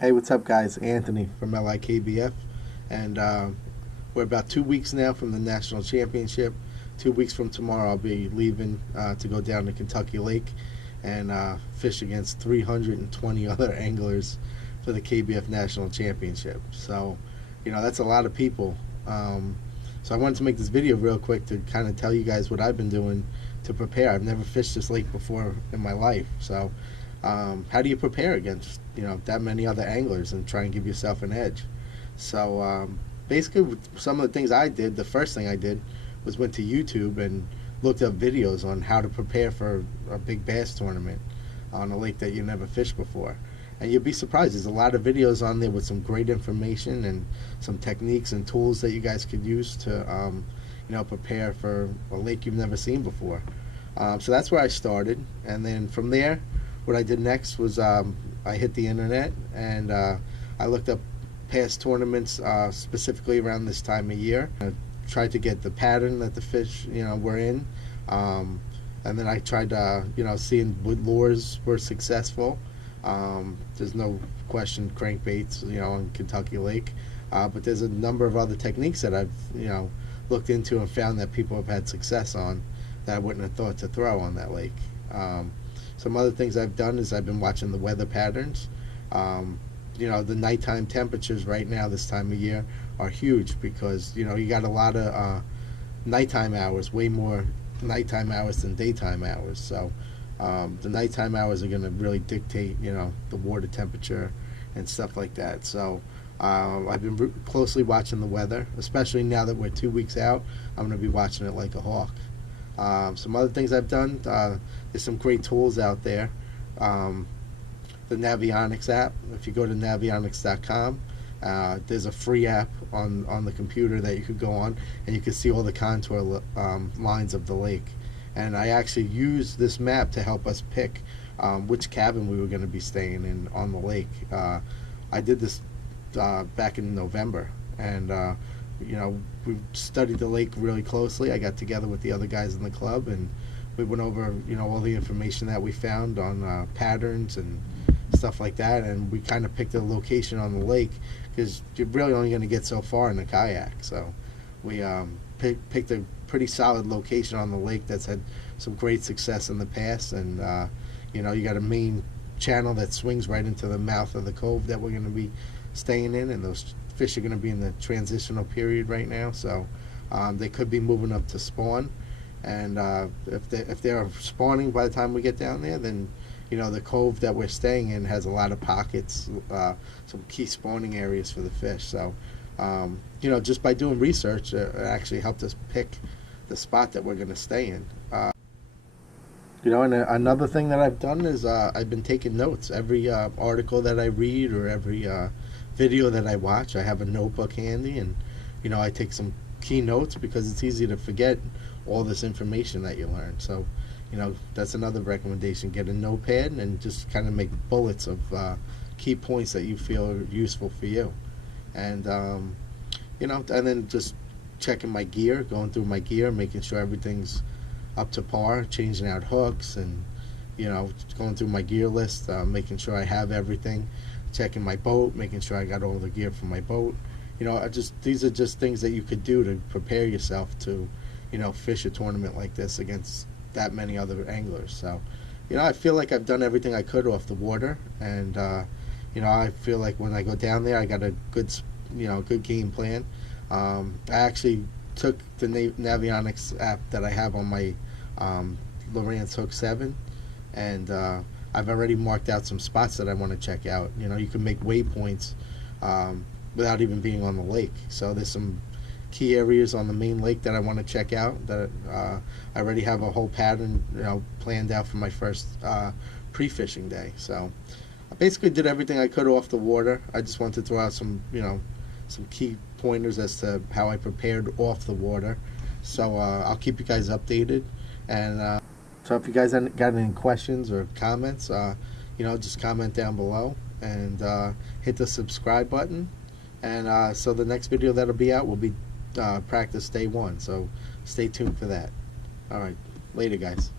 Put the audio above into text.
Hey, what's up, guys? Anthony from LIKBF, and we're about 2 weeks now from the National Championship. 2 weeks from tomorrow, I'll be leaving to go down to Kentucky Lake and fish against 320 other anglers for the KBF National Championship. So, that's a lot of people. So I wanted to make this video real quick to kind of tell you guys what I've been doing to prepare. I've never fished this lake before in my life, so how do you prepare against that many other anglers and try and give yourself an edge? So basically, some of the things I did, the first thing I did was went to YouTube and looked up videos on how to prepare for a big bass tournament on a lake that you never fished before. And you'll be surprised, there's a lot of videos on there with some great information and some techniques and tools that you guys could use to prepare for a lake you've never seen before. So that's where I started, and then from there what I did next was I hit the internet and I looked up past tournaments specifically around this time of year. I tried to get the pattern that the fish were in, and then I tried seeing what lures were successful. There's no question crankbaits on Kentucky Lake, but there's a number of other techniques that I've looked into and found that people have had success on that I wouldn't have thought to throw on that lake. Some other things I've done is I've been watching the weather patterns. The nighttime temperatures right now this time of year are huge because you got a lot of nighttime hours, way more nighttime hours than daytime hours. So the nighttime hours are going to really dictate the water temperature and stuff like that. So I've been closely watching the weather, especially now that we're 2 weeks out. I'm going to be watching it like a hawk. Some other things I've done, there's some great tools out there. The Navionics app, if you go to navionics.com, there's a free app on the computer that you could go on and you can see all the contour lines of the lake. And I actually used this map to help us pick which cabin we were going to be staying in on the lake. I did this back in November, and we studied the lake really closely. I got together with the other guys in the club and we went over all the information that we found on patterns and stuff like that, and we kind of picked a location on the lake because you're really only going to get so far in the kayak. So we picked a pretty solid location on the lake that's had some great success in the past, and you got a main channel that swings right into the mouth of the cove that we're going to be staying in, and those fish are going to be in the transitional period right now, so they could be moving up to spawn, and if they're spawning by the time we get down there, then the cove that we're staying in has a lot of pockets, some key spawning areas for the fish. So just by doing research, it actually helped us pick the spot that we're going to stay in. And another thing that I've done is I've been taking notes. Every article that I read or every video that I watch, I have a notebook handy, and I take some key notes because it's easy to forget all this information that you learn. So that's another recommendation. Get a notepad and just kind of make bullets of key points that you feel are useful for you. And and then just checking my gear, going through my gear, making sure everything's up to par, changing out hooks, and going through my gear list, making sure I have everything, checking my boat, making sure I got all the gear for my boat. These are just things that you could do to prepare yourself to fish a tournament like this against that many other anglers. So I feel like I've done everything I could off the water, and I feel like when I go down there I got a good game plan. I actually took the Navionics app that I have on my Lowrance Hook 7, and I've already marked out some spots that I want to check out. You can make waypoints without even being on the lake. So there's some key areas on the main lake that I want to check out that I already have a whole pattern planned out for my first pre-fishing day. So I basically did everything I could off the water. I just wanted to throw out some some key pointers as to how I prepared off the water. So I'll keep you guys updated, and so if you guys got any questions or comments, just comment down below and hit the subscribe button. And so the next video that'll be out will be practice day 1, so stay tuned for that. All right, later guys.